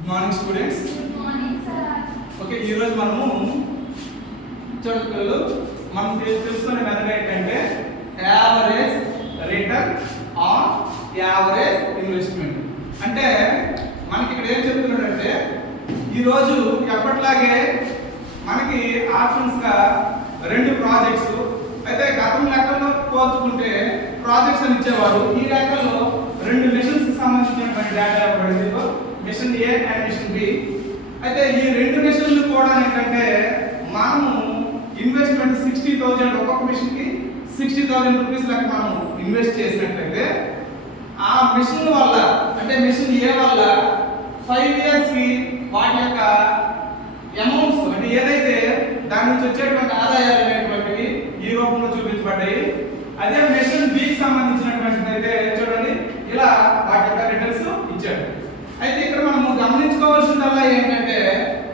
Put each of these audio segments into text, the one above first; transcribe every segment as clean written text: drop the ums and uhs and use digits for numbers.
Good morning students. Good morning sir. Okay, ఈ రోజు మనము చూడండి మనం తెలుసుకునే మెథడ్ ఏంటంటే average return on average investment. అంటే మనకి ఇక్కడ ఏం చెప్తున్నాడంటే ఈ రోజు ఎప్పటిలాగే మనకి ఆప్షన్స్ గా రెండు ప్రాజెక్ట్స్ అయితే గతం లెక్కల్లో పోల్చుకుంటే ప్రాజెక్ట్స్ అని ఇచ్చేవారు. ఈ లెక్కల్లో రెండు మిషన్స్ కి సంబంధించినటువంటి డేటా ఇవ్వబడింది, mission A and mission B. అయితే ఈ రెండు మిషన్లు కూడా ఏంటంటే మనము ఇన్వెస్ట్మెంట్ 60,000 ఒక్కొక్క మిషన్ కి 60,000 రూపీస్ లెక్క మనం ఇన్వెస్ట్ చేసినట్లయితే ఆ మిషన్ వల్ల అంటే మిషన్ ఏ వల్ల 5 ఇయర్స్ కి వాటి యొక్క అమౌంట్స్ అంటే ఏదైతే దాని నుంచి వచ్చేటువంటి ఆదాయాలు అనేటువంటివి ఈ రూపంలో చూపించబడ్డాయి. అదే మిషన్ బి కి సంబంధించినటువంటిది అయితే చూడండి ఇలా వాటి యొక్క రిటర్న్స్ ఇచ్చాడు. అయితే ఇక్కడ మనము గమనించుకోవాల్సిందల్లా ఏంటంటే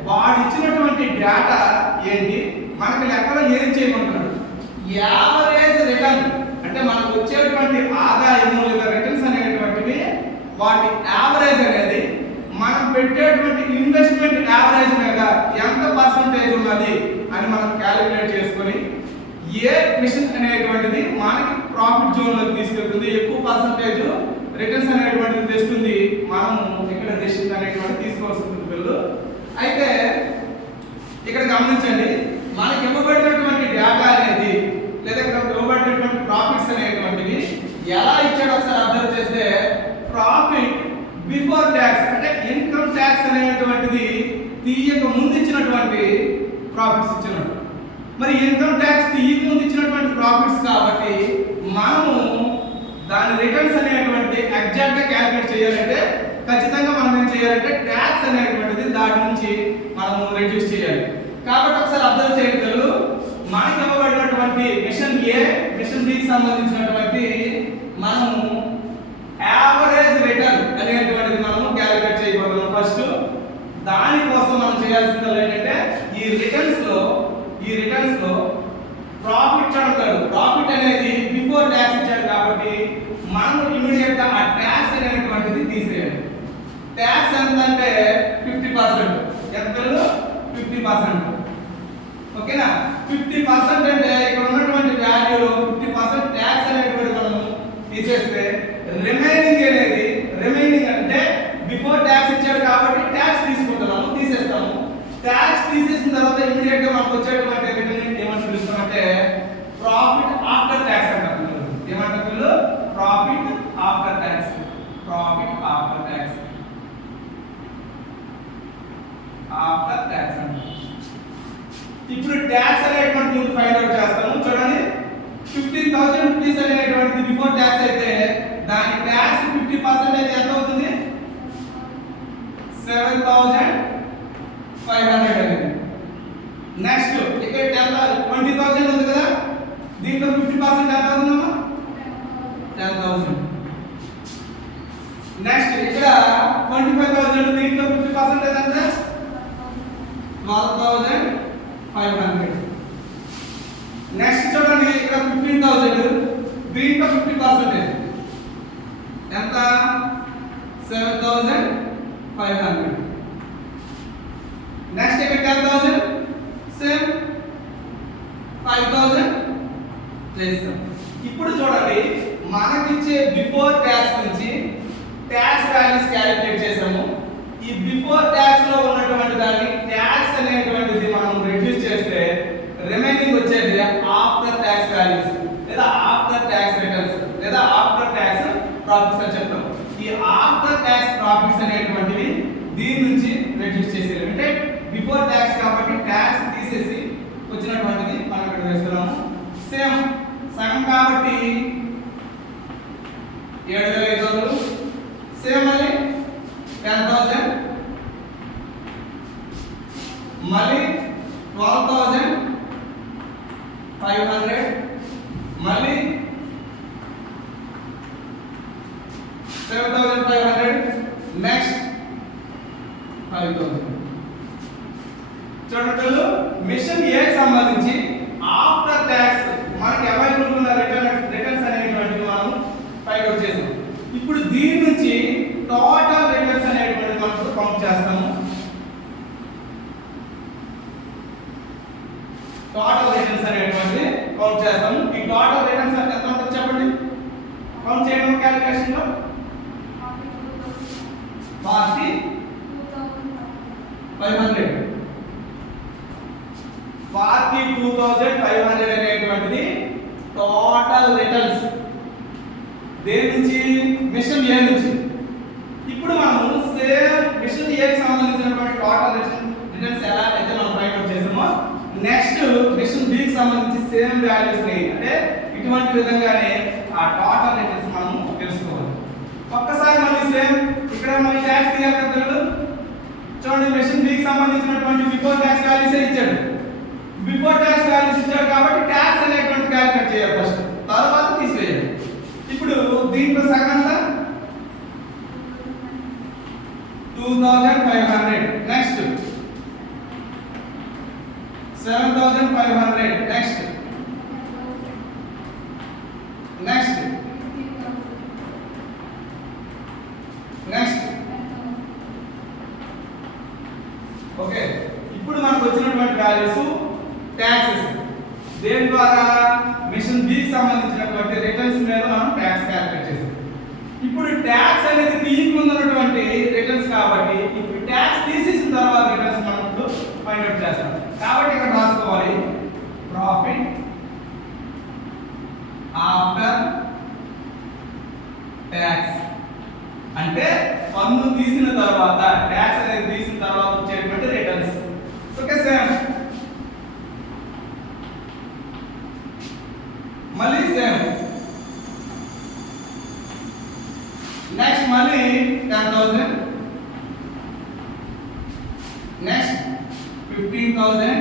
వాడు ఇచ్చినటువంటి డేటా ఏంటి, మనకి లెక్కలో ఏం చేయమంటున్నాడు. యావరేజ్ రిటర్న్ అంటే మనకు వచ్చేటువంటి ఆదాయము లేదా రిటర్న్స్ అనేటువంటివి వాటి యావరేజ్ అనేది మనం పెట్టేటువంటి ఇన్వెస్ట్మెంట్ యావరేజ్ మీద ఎంత పర్సంటేజ్ ఉన్నది అని మనం క్యాలిక్యులేట్ చేసుకొని ఏ మిషన్ అనేటువంటిది మనకి ప్రాఫిట్ జోన్ లోకి తీసుకెళ్తుంది, ఎక్కువ పర్సంటేజ్ రిటర్న్స్ అనేటువంటిది తెస్తుంది, మనము ఇక్కడ డెసిషన్ అనేటువంటిది తీసుకోవాల్సి ఉంటుంది పిల్లలు. అయితే ఇక్కడ గమనించండి, మనకి ఇవ్వబడినటువంటి డేటా అనేది లేదా ఇక్కడ ఇవ్వబడినటువంటి ప్రాఫిట్స్ అనేటువంటివి ఎలా ఇచ్చాడో ఒకసారి అబ్జర్వ్ చేస్తే ప్రాఫిట్ బిఫోర్ ట్యాక్స్ అంటే ఇన్కమ్ ట్యాక్స్ అనేటువంటిది తీయక ముందు ఇచ్చినటువంటి ప్రాఫిట్స్ ఇచ్చినట్టు. మరి ఇన్కమ్ ట్యాక్స్ తీయక ముందు ఇచ్చినటువంటి ప్రాఫిట్స్ కాబట్టి మనము దాని రిటర్న్స్ అనేటువంటిది ఎగ్జాక్ట్ గా క్యాలిక్యులేట్ చేయాలంటే ఖచ్చితంగా మనం ఏం చేయాలంటే ట్యాక్స్ అనేటువంటిది దాని నుంచి మనము రెడ్యూస్ చేయాలి. కాబట్టి ఒకసారి అబ్జర్వ్ చేయగలరు, మనకి ఇవ్వబడినటువంటి మిషన్ ఏ మిషన్ బికి సంబంధించినటువంటి మనము యావరేజ్ రిటర్న్ అనేటువంటిది మనము క్యాలిక్యులేట్ చేయబోతున్నాం. ఫస్ట్ దానికోసం మనం చేయాల్సింది ఏంటంటే ఈ రిటర్న్స్ లో ప్రాఫిట్ చూడగలరు. ప్రాఫిట్ అనేది బిఫోర్ ట్యాక్స్ ఇచ్చాడు కాబట్టి మనం ఇమిడియట్ గా ఆ ట్యాక్స్ అనేటువంటిది తీసేయాలి. ట్యాక్స్ ఎంత అంటే 50%. ఎంత? 50%. ఓకేనా? 50% అంటే ఇక్కడ ఉన్నటువంటి వాల్యూలో 50% ట్యాక్స్ అనేటువంటి మనం తీసేస్తే రిమైనింగ్ అంటే బిఫోర్ ట్యాక్స్ ఇచ్చాడు కాబట్టి ట్యాక్స్ తీసుకుంటున్నాము, తీసేస్తాము. ట్యాక్స్ తీసేసిన తర్వాత ఇమిడియట్ గా మనకు వచ్చేటువంటి రిటర్న్ ఏమని పిలుస్తామంటే ప్రాఫిట్ ఆఫ్టర్ ట్యాక్స్ అంటారు. ఏమంటారు? Profit after tax. Profit after tax అంటారు. ఇప్పుడు ట్యాక్స్ అనేటువంటి ముందు ఫైండ్ అవుట్ చేస్తాము. చూడండి, 15,000 రూపీస్ అనేటువంటిది బిఫోర్ ట్యాక్స్ అయితే దాని ట్యాక్స్ 50% అయితే ఎంత అవుతుంది? 7,500 అనేది. నెక్స్ట్ ఇక్కడ 20,000 ఉంది కదా, దీంట్లో 50% ఎంత అవుతుందమ్మా? 10,000. నెక్స్ట్ ఇక్కడ 25,000 దీంట్లో 50% ఎంత? 12,500. నెక్స్ట్ చూడండి ఇక్కడ 15,000 దీంట్లో 50% ఎంత? 7,500. నెక్స్ట్ ఇక్కడ 10,000 సేమ్ 5,000 చేస్తాం. ఇప్పుడు చూడండి మనకిచ్చే బిఫోర్ ట్యాక్స్ నుంచి ట్యాక్స్ వాల్యూస్ క్యాలిక్యులేట్ చేసాము. ఈ బిఫోర్ ట్యాక్స్ లో ఉన్నటువంటి దాన్ని ట్యాక్స్ అనేటువంటిది మనం రెడ్యూస్ చేస్తే రిమైనింగ్ వచ్చేది ఆఫ్టర్ ట్యాక్స్ వాల్యూస్ లేదా ఆఫ్టర్ ట్యాక్స్ రిటర్న్స్ లేదా ఆఫ్టర్ ట్యాక్స్ ప్రాఫిట్స్ అని చెప్తాం. ఈ ఆఫ్టర్ ట్యాక్స్ ప్రాఫిట్స్ అనేటువంటివి దీని నుంచి రెడ్యూస్ చేసేది. అంటే బిఫోర్ ట్యాక్స్ కాబట్టి ట్యాక్స్ తీసేసి వచ్చినటువంటిది మనం ఇక్కడ వేస్తున్నాము. సేమ్ సగం కాబట్టి 7,500. సేమ్ మళ్ళీ 10,000, మళ్ళీ 12,500, మళ్ళీ 7,500, నెక్స్ట్ 5,000. చూడండి, మిషన్ ఏ సంబంధించి ఆఫ్టర్ ట్యాక్స్ మనకి అవైలబుల్ ఉన్న రిటర్న్స్ అనేటువంటివి మనం ఫైండ్ అవుట్ చేసాం. ఇప్పుడు దీని నుంచి టోటల్ రిటర్న్స్ అనేటువంటి మనం కౌంట్ చేస్తాము. టోటల్ రిటర్న్స్ అనేటువంటి కౌంట్ చేస్తాము. ఈ టోటల్ రిటర్న్స్ అంటే ఎంత ఉంటుంది చెప్పండి, కౌంట్ చేయడం క్యాలిక్యులేషన్ లో 42,500 అనేటువంటిది టోటల్ రిటర్న్స్ దేని నుంచి, మిషన్ ఏ నుంచి. ఇప్పుడు మనము సేమ్ మిషన్ ఏ కి సంబంధించినటువంటి టోటల్ రిటర్న్స్ ఎలా అయితే మనం ఫైండ్ అవుట్ చేసామో, నెక్స్ట్ మిషన్ బి కి సంబంధించి సేమ్ వాల్యూస్ ని అంటే ఇటువంటి విధంగానే ఆ టోటల్ రిటర్న్స్ మనము తెలుసుకోవాలి. ఒక్కసారి మళ్ళీ సేమ్ ఇక్కడ మళ్ళీ ట్యాక్స్ తీయాలి కదా పిల్లలు. చూడండి, మిషన్ బి కి సంబంధించినటువంటి బిఫోర్ ట్యాక్స్ వాల్యూస్ ఇచ్చాడు. బిఫోర్ ట్యాక్స్ వాల్యూస్ ఇచ్చాడు కాబట్టి ట్యాక్స్ అనేటువంటి క్యాలిక్యులేట్ చేయాలి ఫస్ట్, తర్వాత తీసివేయాలి. ఇప్పుడు దీంట్లో సగం ఎంత 2,500, next 7,500, next next next okay. ఇప్పుడు మనకు వచ్చినటువంటి వాల్యూస్ ట్యాక్సెస్ దేని ద్వారా, మిషన్ బి కి సంబంధించినటువంటి రిటర్న్స్ మీద మనం ట్యాక్స్ క్యాలిక్యులేట్ చేసాం. ఇప్పుడు ట్యాక్స్ అనేది టీకి ఉన్నటువంటి రిటర్న్స్ కాబట్టి ఇప్పుడు ట్యాక్స్ తీసేసిన తర్వాత రిటర్న్స్ మనం ఇప్పుడు ఫైండ్ అవుట్ చేస్తాం. కాబట్టి ఇక్కడ రాసుకోవాలి ప్రాఫిట్ ఆఫ్టర్ ట్యాక్స్, అంటే పన్ను తీసిన తర్వాత, ట్యాక్స్ అనేది తీసిన తర్వాత వచ్చేటువంటి రిటర్న్స్. ఓకే సేమ్ మళ్ళీ సేమ్ నెక్స్ట్ మళ్ళీ 10,000, నెక్స్ట్ 15,000,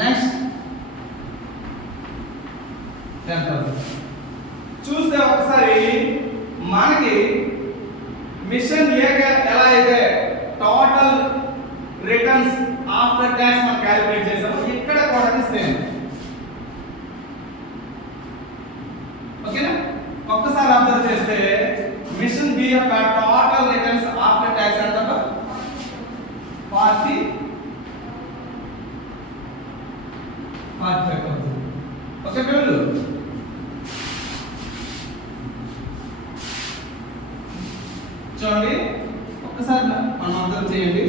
నెక్స్ట్ 10,000. చూస్తే ఒకసారి మనకి మిషన్ ఏ ఎలా అయితే టోటల్ రిటర్న్స్ ఆఫ్టర్ ట్యాక్స్ మనం క్యాలిక్యులేట్ చేసాము, ఇక్కడ కూడా సేమ్. ఓకేనా, ఒక్కసారి అబ్జర్వ్ చేస్తే మిషన్ బి యొక్క టోటల్ రిటర్న్స్ ఆఫ్టర్ ట్యాక్స్ ఎంత 45,000. ఓకే పిల్లలు, చూడండి ఒక్కసారి మనం అబ్జర్వ్ చేయండి.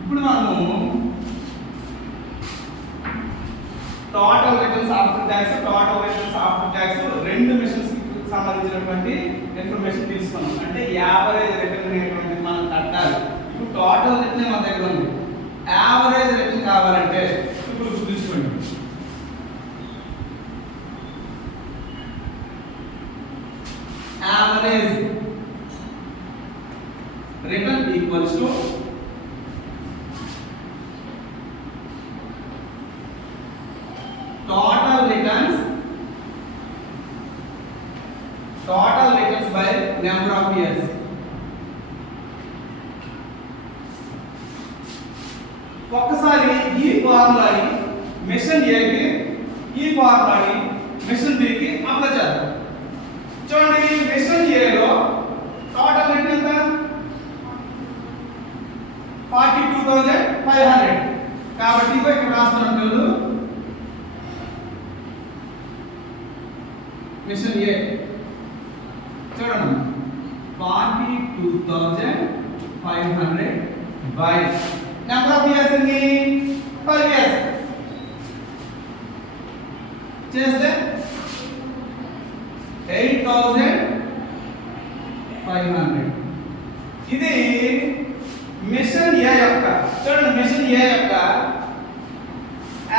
ఇప్పుడు మనము total returns after tax, total returns after tax రెండు మిషన్స్ కి సంబంధించినటువంటి ఇన్ఫర్మేషన్ తీసుకున్నాం. అంటే యావరేజ్ రిటర్న్ అనేటువంటిది మనం కట్టాలి. ఇప్పుడు టోటల్ రిటర్న్ మన దగ్గర ఉంది, యావరేజ్ రిటర్న్ కావాలంటే ఇప్పుడు గుర్తుంచుకోండి. Average return equals to total returns by number of years. ఒక్కసారి ఈ ఫార్ములాని మిషన్ ఏ కి, ఈ ఫార్ములాని మిషన్ బి కి అప్లై చేద్దాం. చూడండి, మిషన్ ఏ లో టోటల్ రిటర్న్ ఎంత 42,500. కాబట్టి ఇక్కడ రాస్తున్నట్టు మిషన్ ఏ చూడండి 42,500 బై నెంబర్ ఆఫ్ ఇయర్స్ ఎన్ని 5 ఇయర్స్ చేస్తే 8,500. ఇది మిషన్ ఏ యొక్క, చూడండి మిషన్ ఏ యొక్క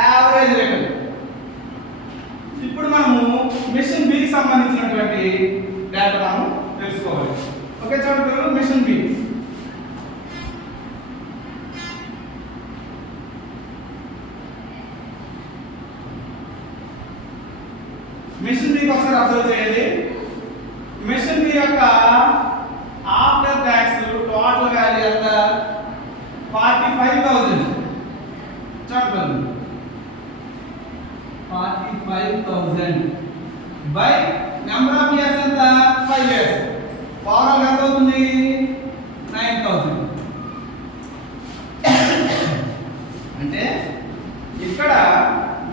యావరేజ్ రిటర్న్. ఇప్పుడు మనము మిషన్ బి కి సంబంధించినటువంటి డేటా మనం తెలుసుకోవాలి. ఓకే చూడండి, మిషన్ బి మిషన్ బి ఒకసారి అబ్జర్వ్ చేయండి. మిషన్ బి యొక్క ఆఫ్టర్ ట్యాక్స్ టోటల్ వాల్యూ ఎంత 45,000. చూడండి 45,000 బై నెంబర్ ఆఫ్ ఇయర్స్ ఎంత 5 ఇయర్స్. ఓవరాల్ ఎంత అవుతుంది 9000. అంటే ఇక్కడ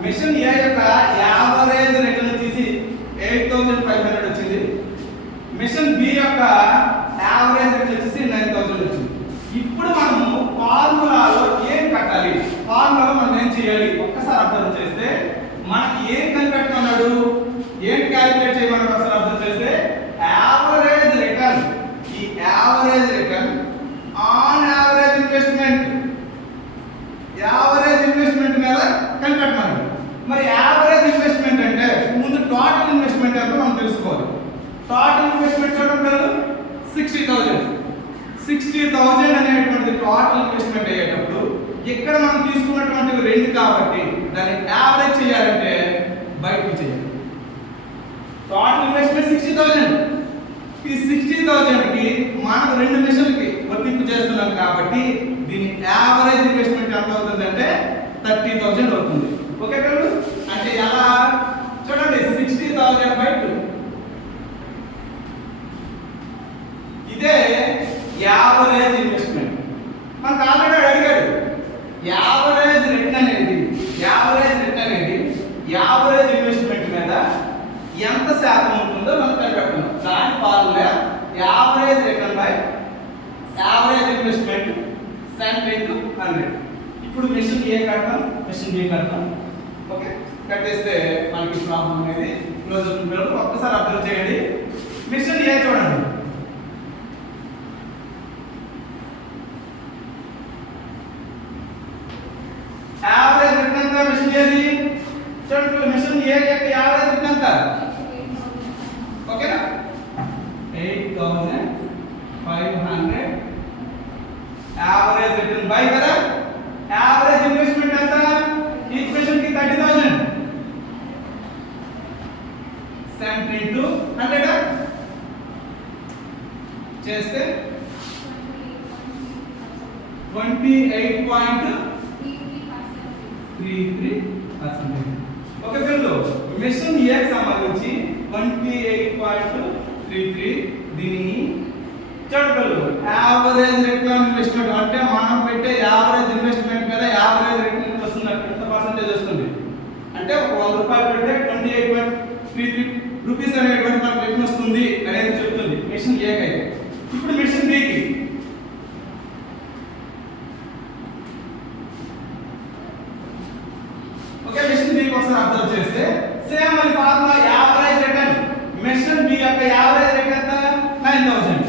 మిషన్ ఏ యొక్క యావరేజ్ రిటర్న్ తీసి 8500 వచ్చింది. మిషన్ బి యొక్క యావరేజ్ రిటర్న్ వచ్చేసి 9000 వచ్చింది. ఇప్పుడు మనము ఫార్ములాలో ఏం కట్టాలి, ఫార్ములాలో మనం ఏం చేయాలి ఒక్కసారి అర్థం చేస్తే మనకి ఏం కనిపెట్టుకున్నాడు, ఏంటి క్యాలిక్యులేట్ చేయమన్నాడు ఒకసారి అర్థం చేస్తే యావరేజ్ రిటర్న్, ఈ average return on average investment, average investment మీద కనిపెట్టమన్నాడు. మరి యావరేజ్ ఇన్వెస్ట్మెంట్ అంటే ముందు టోటల్ ఇన్వెస్ట్మెంట్ ఎంత మనం తెలుసుకోవాలి. టోటల్ ఇన్వెస్ట్మెంట్ చూడండి 60,000. 60,000 అనేటువంటిది టోటల్ ఇన్వెస్ట్మెంట్ అయ్యేటప్పుడు ఇక్కడ మనం తీసుకున్నటువంటివి రెండు కాబట్టి దాన్ని యావరేజ్ చేయాలంటే బయటకు చేయాలి. Total investment 60,000. ఈ 60,000 కి మనం రెండు మిషన్లకి వర్తింపు చేస్తున్నాం కాబట్టి దీని యావరేజ్ ఇన్వెస్ట్మెంట్ ఎంత అవుతుందంటే 30,000 అవుతుంది. ఓకే కదా? అంటే ఎలా చూడండి 60,000/2 ఇదే యావరేజ్ ఇన్వెస్ట్మెంట్. మనకు ఆల్రెడీ అడిగాడు యావరేజ్ రిటర్న్ అనేది యావరేజ్ ఇన్వెస్ట్మెంట్ మీద ఎంత శాతం ఉంటుందో మనం కనిపెట్టాలి. దాని formula average return by average investment cent into 100. ఇప్పుడు మిషన్ ఏ కడతాం, మిషన్ బి కడతాం. ఓకే, కట్టేస్తే మనకి ప్రాబ్లం అనేది క్లోజ్ అవుతుంది. ఒక్కసారి అబ్జర్వ్ చేయండి. మిషన్ ఏ చూడండి, యావరేజ్ రిటర్న్ ఎంత మిషన్ ఏది చూడండి. మిషన్ ఏ యొక్క యావరేజ్ రిటర్న్ ఎంత? ఓకేనా 8,500 యావరేజ్ రిటర్న్ బై కదా యావరేజ్ ఇన్వెస్ట్మెంట్ ఎంత ఈక్వేషన్ కి 30,000 సెంట్ ఇంటూ 100 చేస్తే 28.33%. ఓకే పిల్లలు, మిషన్ ఏ కి సంబంధించి 28.33 దీని చూడండి యావరేజ్ రిటర్న్ ఇన్వెస్ట్మెంట్ అంటే మనం పెట్టే యావరేజ్ ఇన్వెస్ట్మెంట్ మీద యావరేజ్ రిటర్న్ వస్తుంది. ఎంత పర్సెంటేజ్ వస్తుంది అంటే ఒక 100 రూపాయలు పెడితే 28.33 రూపీస్ అనేటువంటి మనకు రిటర్న్ వస్తుంది అనేది చెప్తుంది మిషన్ ఏ కి. ఇప్పుడు మిషన్ బి కి మిషన్ బి ఒకసారి అబ్జర్వ్ చేస్తే సేమ్ మళ్ళీ formula average return. Mission B యొక్క యావరేజ్ రిటర్న్ ఎంత 9,000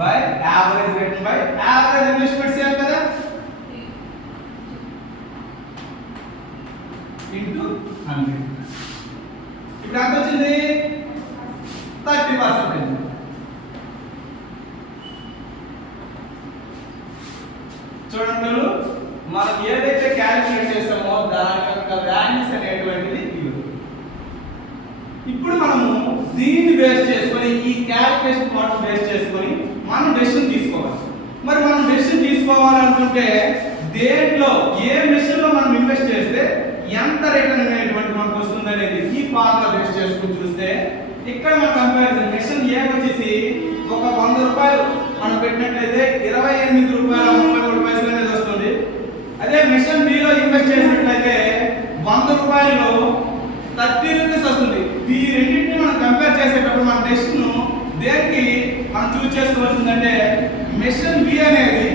by average return by average investment same కదా ఇంటూ 100. ఇప్పుడు ఎంత వచ్చింది 30%. చూడండి మనం ఏదైతే క్యాలిక్యులేట్ చేస్తామో దాని యొక్క వాల్యూస్ అనేటువంటిది ఇవి. ఇప్పుడు మనము దీన్ని బేస్ చేసుకొని ఈ క్యాలిక్యులేషన్ పార్ట్ బేస్ చేసుకొని మనం డెసిషన్ తీసుకోవాలి. మరి మనం డెసిషన్ తీసుకోవాలనుకుంటే దేంట్లో ఏ మిషన్ లో మనం ఇన్వెస్ట్ చేస్తే ఎంత రిటర్న్ అనేటువంటి మనకు వస్తుంది అనేది ఈ ఫార్ములా బేస్ చేసుకొని చూస్తే ఇక్కడ మన కంపారిజన్ మిషన్ ఏ వచ్చేసి ఒక 100 రూపాయలు మనం పెట్టినట్లయితే 28 రూపాయల 33 పైసలు అనేది వస్తుంది. అదే మిషన్ బి లో ఇన్వెస్ట్ చేసినట్లయితే 100 రూపాయలు 30 రూపీస్ వస్తుంది. ఈ రెండింటిని మనం కంపేర్ చేసేటప్పుడు మన డెసిషన్ దేనికి మనం చూస్ చేసుకోవాల్సిందంటే మిషన్ బి అనేది